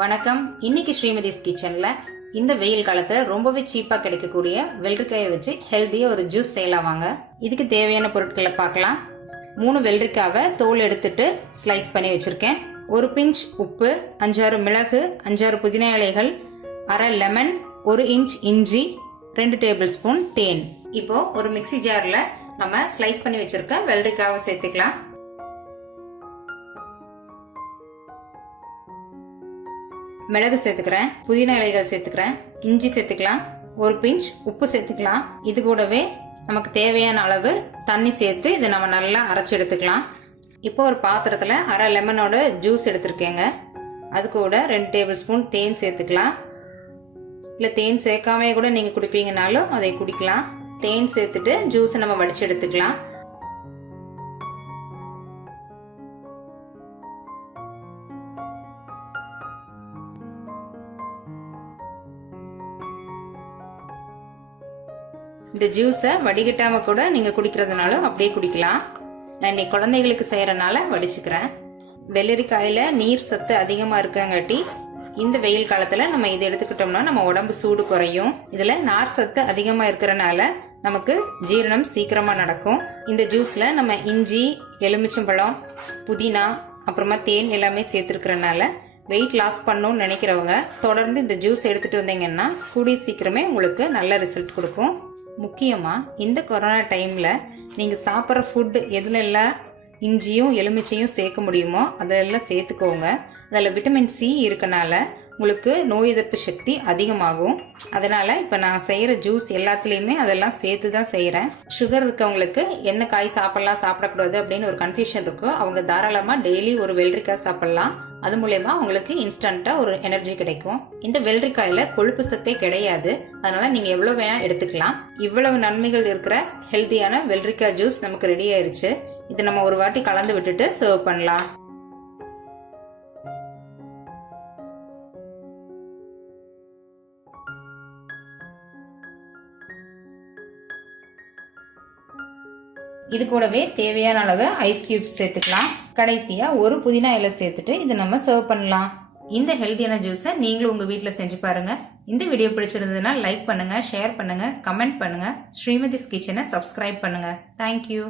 வணக்கம். இன்னைக்கு ஸ்ரீமதிஸ் கிச்சன்ல இந்த வெயில் காலத்துல ரொம்பவே சீப்பா கிடைக்கக்கூடிய வெள்ளரிக்காயை வச்சு ஹெல்தியா ஒரு ஜூஸ் செய்யலாம் வாங்க. இதுக்கு தேவையான பொருட்களை பார்க்கலாம். 3 வெள்ளரிக்காவை தோல் எடுத்துட்டு ஸ்லைஸ் பண்ணி வச்சிருக்கேன். 1 பிஞ்ச் உப்பு, 5-6 மிளகு, 5-6 புதினா இலைகள், அரை லெமன், 1 இன்ச் இஞ்சி, 2 டேபிள் ஸ்பூன் தேன். இப்போ ஒரு மிக்ஸி ஜார்ல நம்ம ஸ்லைஸ் பண்ணி வச்சிருக்க வெள்ளரிக்காவை சேர்த்துக்கலாம். மிளகு சேர்த்துக்கிறேன், புதினா இலைகள் சேர்த்துக்கிறேன், இஞ்சி சேர்த்துக்கலாம், 1 பிஞ்ச் உப்பு சேர்த்துக்கலாம். இது கூடவே நமக்கு தேவையான அளவு தண்ணி சேர்த்து இதை நம்ம நல்லா அரைச்சி எடுத்துக்கலாம். இப்போ ஒரு பாத்திரத்தில் அரை லெமனோட ஜூஸ் எடுத்துருக்கேங்க. அது கூட 2 டேபிள் ஸ்பூன் தேன் சேர்த்துக்கலாம். இல்லை தேன் சேர்க்காமே கூட நீங்கள் குடிப்பீங்கனாலும் அதை குடிக்கலாம். தேன் சேர்த்துட்டு ஜூஸை நம்ம வடிச்சு எடுத்துக்கலாம். இந்த ஜூஸை வடிகட்டாம கூட நீங்க குடிக்கிறதுனால அப்படியே குடிக்கலாம். நான் இன்னைக்கு குழந்தைகளுக்கு செய்யறதுனால வடிச்சுக்கிறேன். வெள்ளரிக்காயில நீர் சத்து அதிகமா இருக்கங்காட்டி இந்த வெயில் காலத்துல நம்ம இதை எடுத்துக்கிட்டோம்னா நம்ம உடம்பு சூடு குறையும். இதுல நார் சத்து அதிகமா இருக்கிறனால நமக்கு ஜீரணம் சீக்கிரமா நடக்கும். இந்த ஜூஸ்ல நம்ம இஞ்சி, எலுமிச்சம்பழம், புதினா, அப்புறமா தேன் எல்லாமே சேர்த்துருக்கிறனால வெயிட் லாஸ் பண்ணணும்னு நினைக்கிறவங்க தொடர்ந்து இந்த ஜூஸ் எடுத்துட்டு வந்தீங்கன்னா கூடிய சீக்கிரமே உங்களுக்கு நல்ல ரிசல்ட் கொடுக்கும். முக்கியமா இந்த கொரோனா டைம்ல நீங்க சாப்பிட்ற ஃபுட் எதுல எல்லாம் இஞ்சியும் எலுமிச்சையும் சேர்க்க முடியுமோ அதெல்லாம் சேர்த்துக்கோங்க. அதில் விட்டமின் சி இருக்கனால உங்களுக்கு நோய் எதிர்ப்பு சக்தி அதிகமாகும். அதனால இப்போ நான் செய்கிற ஜூஸ் எல்லாத்துலேயுமே அதெல்லாம் சேர்த்து தான் செய்கிறேன். சுகர் இருக்கவங்களுக்கு என்ன காய் சாப்பிடலாம் சாப்பிடக்கூடாது அப்படின்னு ஒரு கன்ஃபியூஷன் இருக்கும். அவங்க தாராளமாக டெய்லி ஒரு வெள்ளரிக்காய் சாப்பிடலாம். அது மூலயமா உங்களுக்கு இன்ஸ்டண்டா ஒரு எனர்ஜி கிடைக்கும். இந்த வெள்ளரிக்காயில கொழுப்பு சத்தே கிடையாது. அதனால நீங்க எவ்வளவு வேணா எடுத்துக்கலாம். இவ்வளவு நன்மைகள் இருக்கிற ஹெல்தியான வெள்ளரிக்காய் ஜூஸ் நமக்கு ரெடி ஆயிருச்சு. இதை நம்ம ஒரு வாட்டி கலந்து விட்டுட்டு சர்வ் பண்ணலாம். இது கூடவே தேவையான அளவு ஐஸ் கியூப்ஸ் சேர்த்துக்கலாம். கடைசியா ஒரு புதினா இலை சேர்த்துட்டு இதை நம்ம சர்வ் பண்ணலாம். இந்த ஹெல்தியான ஜூஸை நீங்களும் உங்க வீட்டில் செஞ்சு பாருங்க. இந்த வீடியோ பிடிச்சிருந்ததுன்னா லைக் பண்ணுங்க, ஷேர் பண்ணுங்க, கமெண்ட் பண்ணுங்க. ஸ்ரீமதிஸ் கிச்சனை சப்ஸ்கிரைப் பண்ணுங்க. தேங்க்யூ.